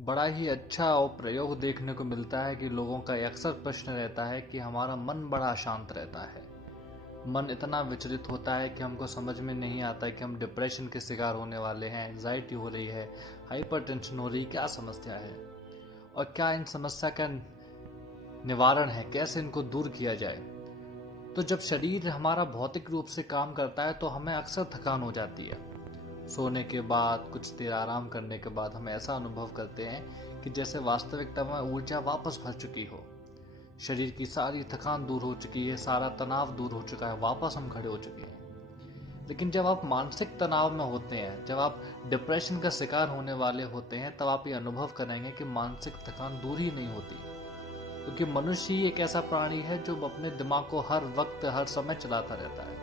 बड़ा ही अच्छा और प्रयोग देखने को मिलता है कि लोगों का अक्सर प्रश्न रहता है कि हमारा मन बड़ा अशांत रहता है। मन इतना विचलित होता है कि हमको समझ में नहीं आता है कि हम डिप्रेशन के शिकार होने वाले हैं, एंजाइटी हो रही है, हाइपरटेंशन हो रही, क्या समस्या है और क्या इन समस्या का निवारण है, कैसे इनको दूर किया जाए। तो जब शरीर हमारा भौतिक रूप से काम करता है तो हमें अक्सर थकान हो जाती है। सोने के बाद कुछ देर आराम करने के बाद हम ऐसा अनुभव करते हैं कि जैसे वास्तविकता में ऊर्जा वापस भर चुकी हो, शरीर की सारी थकान दूर हो चुकी है, सारा तनाव दूर हो चुका है, वापस हम खड़े हो चुके हैं। लेकिन जब आप मानसिक तनाव में होते हैं, जब आप डिप्रेशन का शिकार होने वाले होते हैं, तब आप ये अनुभव करेंगे कि मानसिक थकान दूर ही नहीं होती, क्योंकि मनुष्य ही एक ऐसा प्राणी है जो अपने दिमाग को हर वक्त हर समय चलाता रहता है।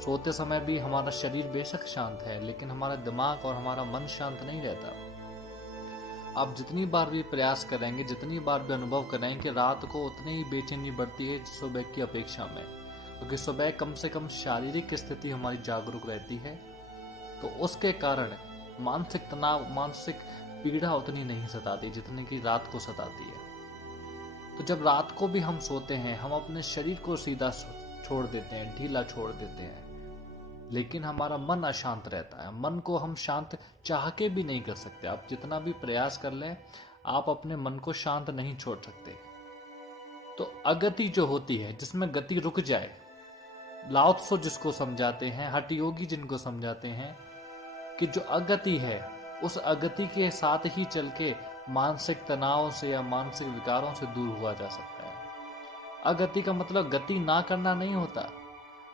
सोते समय भी हमारा शरीर बेशक शांत है, लेकिन हमारा दिमाग और हमारा मन शांत नहीं रहता। आप जितनी बार भी प्रयास करेंगे, जितनी बार भी अनुभव करेंगे कि रात को उतनी ही बेचैनी बढ़ती है सुबह की अपेक्षा में, क्योंकि सुबह कम से कम शारीरिक स्थिति हमारी जागरूक रहती है, तो उसके कारण मानसिक तनाव, मानसिक पीड़ा उतनी नहीं सताती जितनी कि रात को सताती है। तो जब रात को भी हम सोते हैं, हम अपने शरीर को सीधा छोड़ देते हैं, ढीला छोड़ देते हैं, लेकिन हमारा मन अशांत रहता है। मन को हम शांत चाह के भी नहीं कर सकते। आप जितना भी प्रयास कर लें, आप अपने मन को शांत नहीं छोड़ सकते। तो अगति जो होती है, जिसमें गति रुक जाए, लाओ त्सो जिसको समझाते हैं, हठ योगी जिनको समझाते हैं कि जो अगति है, उस अगति के साथ ही चल के मानसिक तनाव से या मानसिक विकारों से दूर हुआ जा सकता है। अगति का मतलब गति ना करना नहीं होता।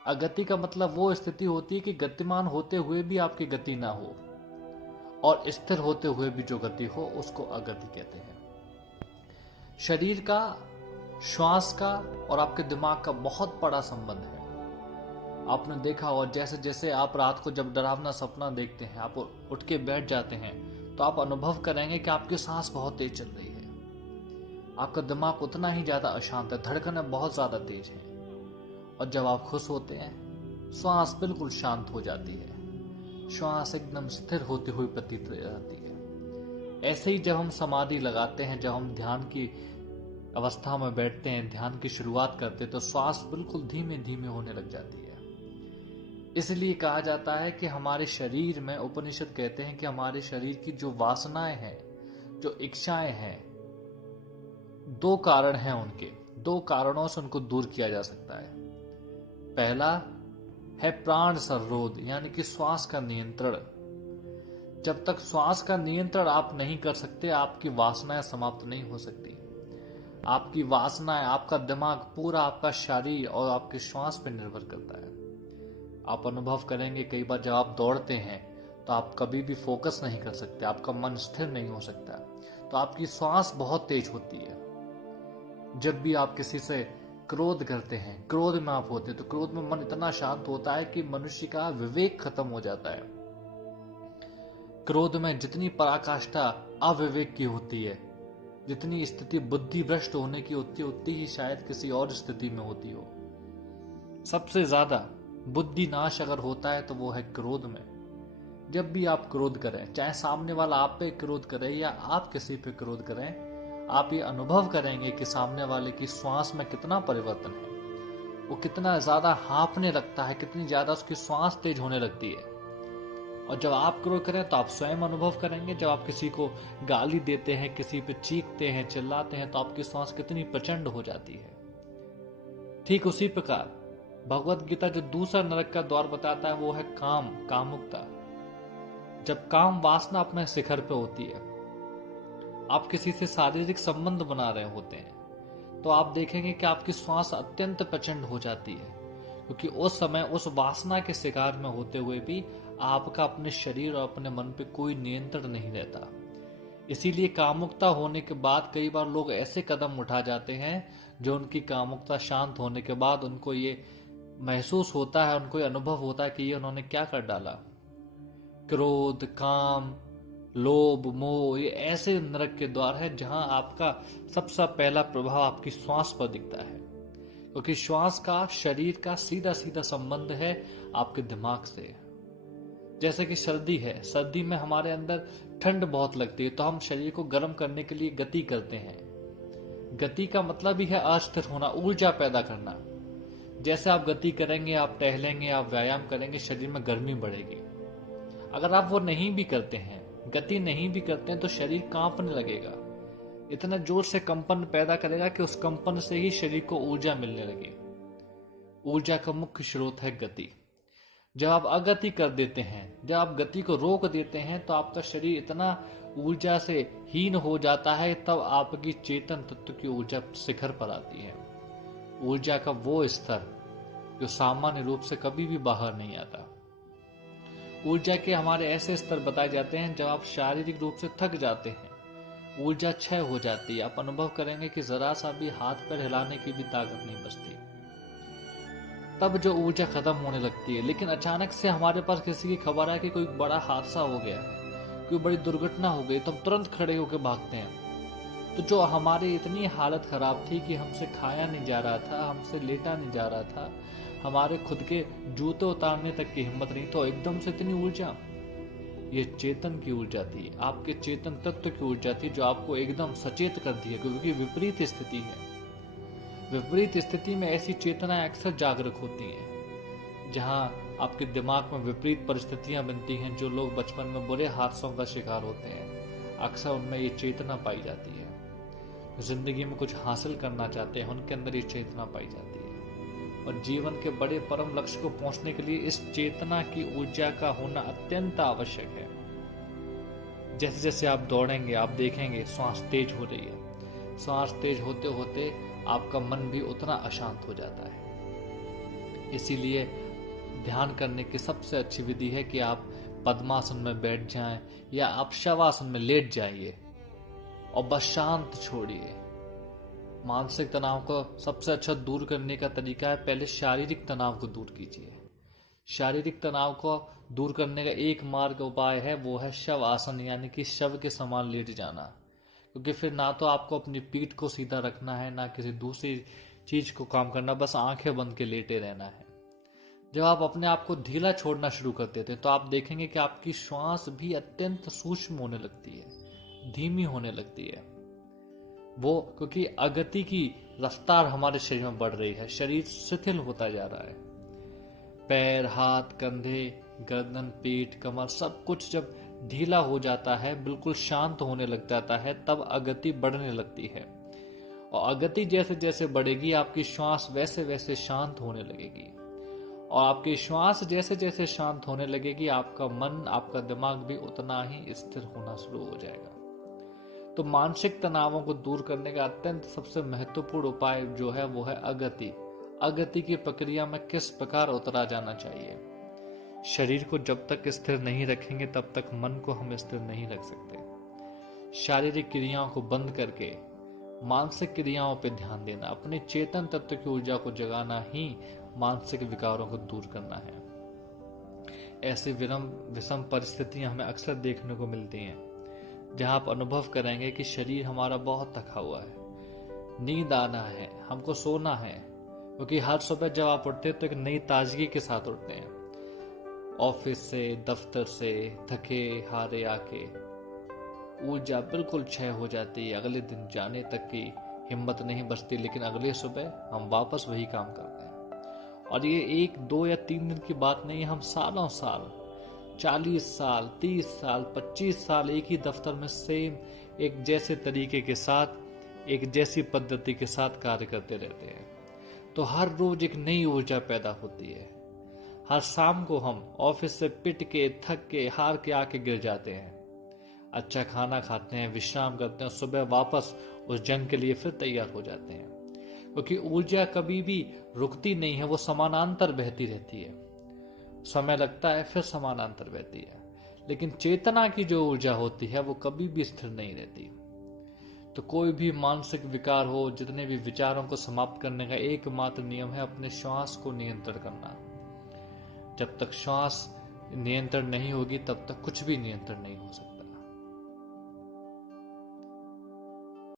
अगति का मतलब वो स्थिति होती है कि गतिमान होते हुए भी आपकी गति ना हो, और स्थिर होते हुए भी जो गति हो, उसको अगति कहते हैं। शरीर का, श्वास का और आपके दिमाग का बहुत बड़ा संबंध है। आपने देखा होगा, जैसे जैसे आप रात को जब डरावना सपना देखते हैं, आप उठ के बैठ जाते हैं, तो आप अनुभव करेंगे कि आपकी सांस बहुत तेज चल रही है, आपका दिमाग उतना ही ज्यादा अशांत है, धड़कनें बहुत ज्यादा तेज हैं। और जब आप खुश होते हैं, श्वास बिल्कुल शांत हो जाती है, श्वास एकदम स्थिर होती हुई प्रतीत रहती है। ऐसे ही जब हम समाधि लगाते हैं, जब हम ध्यान की अवस्था में बैठते हैं, ध्यान की शुरुआत करते हैं, तो श्वास बिल्कुल धीमे धीमे होने लग जाती है। इसलिए कहा जाता है कि हमारे शरीर में, उपनिषद कहते हैं कि हमारे शरीर की जो वासनाएं हैं, जो इच्छाएं हैं, दो कारण हैं उनके, दो कारणों से उनको दूर किया जा सकता है। पहला है प्राण संरोध, यानी कि श्वास का नियंत्रण। जब तक श्वास का नियंत्रण आप नहीं कर सकते, आपकी वासनाएं समाप्त नहीं हो सकती। आपकी वासनाएं, आपका दिमाग, पूरा आपका शरीर और आपके श्वास पर निर्भर करता है। आप अनुभव करेंगे कई बार जब आप दौड़ते हैं तो आप कभी भी फोकस नहीं कर सकते, आपका मन स्थिर नहीं हो सकता, तो आपकी श्वास बहुत तेज होती है। जब भी आप किसी से क्रोध करते हैं, क्रोध में आप होते हैं, तो क्रोध में मन इतना शांत होता है कि मनुष्य का विवेक खत्म हो जाता है। क्रोध में जितनी पराकाष्ठा अविवेक की होती है, जितनी स्थिति बुद्धि भ्रष्ट होने की होती है, उतनी ही शायद किसी और स्थिति में होती हो। सबसे ज्यादा बुद्धि नाश अगर होता है तो वो है क्रोध में। जब भी आप क्रोध करें, चाहे सामने वाला आप पे क्रोध करे या आप किसी पे क्रोध करें, आप ये अनुभव करेंगे कि सामने वाले की श्वास में कितना परिवर्तन है, वो कितना ज्यादा हाँफने लगता है, कितनी ज्यादा उसकी श्वास तेज होने लगती है। और जब आप क्रोध करें तो आप स्वयं अनुभव करेंगे, जब आप किसी को गाली देते हैं, किसी पे चीखते हैं, चिल्लाते हैं, तो आपकी श्वास कितनी प्रचंड हो जाती है। ठीक उसी प्रकार भगवत गीता जो दूसरा नरक का द्वार बताता है, वो है काम, कामुकता। जब काम वासना अपने शिखर पे होती है, आप किसी से शारीरिक संबंध बना रहे होते हैं, तो आप देखेंगे कि आपकी श्वास अत्यंत प्रचंड हो जाती है, क्योंकि उस समय उस वासना के शिकार में होते हुए भी आपका अपने शरीर और अपने मन पे कोई नियंत्रण नहीं रहता। इसीलिए कामुकता होने के बाद कई बार लोग ऐसे कदम उठा जाते हैं जो उनकी कामुकता शांत होने के बाद उनको ये महसूस होता है, उनको ये अनुभव होता है कि ये उन्होंने क्या कर डाला। क्रोध, काम, लोभ, मोह, ये ऐसे नरक के द्वार है जहां आपका सबसे पहला प्रभाव आपकी श्वास पर दिखता है, क्योंकि श्वास का शरीर का सीधा सीधा संबंध है आपके दिमाग से। जैसे कि सर्दी है, सर्दी में हमारे अंदर ठंड बहुत लगती है तो हम शरीर को गर्म करने के लिए गति करते हैं। गति का मतलब ही है अस्थिर होना, ऊर्जा पैदा करना। जैसे आप गति करेंगे, आप टहलेंगे, आप व्यायाम करेंगे, शरीर में गर्मी बढ़ेगी। अगर आप वो नहीं भी करते हैं, गति नहीं भी करते हैं, तो शरीर कांपने लगेगा, इतना जोर से कंपन पैदा करेगा कि उस कंपन से ही शरीर को ऊर्जा मिलने लगे। ऊर्जा का मुख्य स्रोत है गति। जब आप अगति कर देते हैं, जब आप गति को रोक देते हैं, तो आपका शरीर इतना ऊर्जा से हीन हो जाता है, तब आपकी चेतन तत्व की ऊर्जा शिखर पर आती है। ऊर्जा का वो स्तर जो सामान्य रूप से कभी भी बाहर नहीं आता। ऊर्जा के हमारे ऐसे स्तर बताए जाते हैं जब आप शारीरिक रूप से थक जाते हैं, ऊर्जा क्षय हो जाती है, आप अनुभव करेंगे कि जरा सा भी हाथ पैर हिलाने की भी ताकत नहीं बचती, तब जो ऊर्जा खत्म होने लगती है। लेकिन अचानक से हमारे पास किसी की खबर है कि कोई बड़ा हादसा हो गया है, कोई बड़ी दुर्घटना हो गई, तो हम तुरंत खड़े होकर भागते हैं। तो जो हमारी इतनी हालत खराब थी कि हमसे खाया नहीं जा रहा था, हमसे लेटा नहीं जा रहा था, हमारे खुद के जूते उतारने तक की हिम्मत नहीं, तो एकदम से इतनी ऊर्जा, ये चेतन की ऊर्जा थी, आपके चेतन तत्व की ऊर्जा थी, जो आपको एकदम सचेत कर दी है। क्योंकि विपरीत स्थिति है, विपरीत स्थिति में ऐसी चेतनाएं अक्सर जागरूक होती हैं, जहां आपके दिमाग में विपरीत परिस्थितियां बनती हैं। जो लोग बचपन में बुरे हादसों का शिकार होते हैं, अक्सर उनमें ये चेतना पाई जाती है। जिंदगी में कुछ हासिल करना चाहते हैं, उनके अंदर ये चेतना पाई जाती है। और जीवन के बड़े परम लक्ष्य को पहुंचने के लिए इस चेतना की ऊर्जा का होना अत्यंत आवश्यक है। जैसे जैसे आप दौड़ेंगे, आप देखेंगे श्वास तेज हो रही है। श्वास तेज होते होते आपका मन भी उतना अशांत हो जाता है। इसीलिए ध्यान करने की सबसे अच्छी विधि है कि आप पद्मासन में बैठ जाएं या आप शवासन में लेट जाइए और बस शांत छोड़िए। मानसिक तनाव को सबसे अच्छा दूर करने का तरीका है, पहले शारीरिक तनाव को दूर कीजिए। शारीरिक तनाव को दूर करने का एक मार्ग उपाय है, वो है शव आसन, यानी कि शव के समान लेट जाना। क्योंकि फिर ना तो आपको अपनी पीठ को सीधा रखना है, ना किसी दूसरी चीज को काम करना, बस आंखें बंद के लेटे रहना है। जब आप अपने आप को ढीला छोड़ना शुरू कर देते हैं, तो आप देखेंगे कि आपकी श्वास भी अत्यंत सूक्ष्म होने लगती है, धीमी होने लगती है। वो क्योंकि अगति की रफ्तार हमारे शरीर में बढ़ रही है, शरीर शिथिल होता जा रहा है। पैर, हाथ, कंधे, गर्दन, पीठ, कमर, सब कुछ जब ढीला हो जाता है, बिल्कुल शांत होने लग जाता है, तब अगति बढ़ने लगती है। और अगति जैसे जैसे बढ़ेगी, आपकी श्वास वैसे वैसे शांत होने लगेगी। और आपकी श्वास जैसे जैसे शांत होने लगेगी, आपका मन, आपका दिमाग भी उतना ही स्थिर होना शुरू हो जाएगा। तो मानसिक तनावों को दूर करने का अत्यंत सबसे महत्वपूर्ण उपाय जो है वो है अगति। अगति की प्रक्रिया में किस प्रकार उतरा जाना चाहिए। शरीर को जब तक स्थिर नहीं रखेंगे, तब तक मन को हम स्थिर नहीं रख सकते। शारीरिक क्रियाओं को बंद करके मानसिक क्रियाओं पर ध्यान देना, अपने चेतन तत्व की ऊर्जा को जगाना ही मानसिक विकारों को दूर करना है। ऐसी विषम परिस्थितियां हमें अक्सर देखने को मिलती हैं, जहां आप अनुभव करेंगे कि शरीर हमारा बहुत थका हुआ है, नींद आना है, हमको सोना है। क्योंकि हर सुबह जब आप उठते हैं तो एक नई ताजगी के साथ उठते हैं, ऑफिस से, दफ्तर से थके हारे आके ऊर्जा बिल्कुल क्षय हो जाती है, अगले दिन जाने तक की हिम्मत नहीं बचती। लेकिन अगले सुबह हम वापस वही काम करते हैं। और ये 1, 2 या 3 दिन की बात नहीं है, हम सालों साल, 40 साल, 30 साल, 25 साल एक ही दफ्तर में सेम एक जैसे तरीके के साथ, एक जैसी पद्धति के साथ कार्य करते रहते हैं। तो हर रोज एक नई ऊर्जा पैदा होती है। हर शाम को हम ऑफिस से पिट के, थक के, हार के आके गिर जाते हैं, अच्छा खाना खाते हैं, विश्राम करते हैं, सुबह वापस उस जंग के लिए फिर तैयार हो जाते हैं। क्योंकि ऊर्जा कभी भी रुकती नहीं है, वो समानांतर बहती रहती है। समय लगता है, फिर समानांतर बहती है। लेकिन चेतना की जो ऊर्जा होती है वो कभी भी स्थिर नहीं रहती। तो कोई भी मानसिक विकार हो, जितने भी विचारों को समाप्त करने का एकमात्र नियम है अपने श्वास को नियंत्रण करना। जब तक श्वास नियंत्रण नहीं होगी, तब तक कुछ भी नियंत्रण नहीं हो सकता।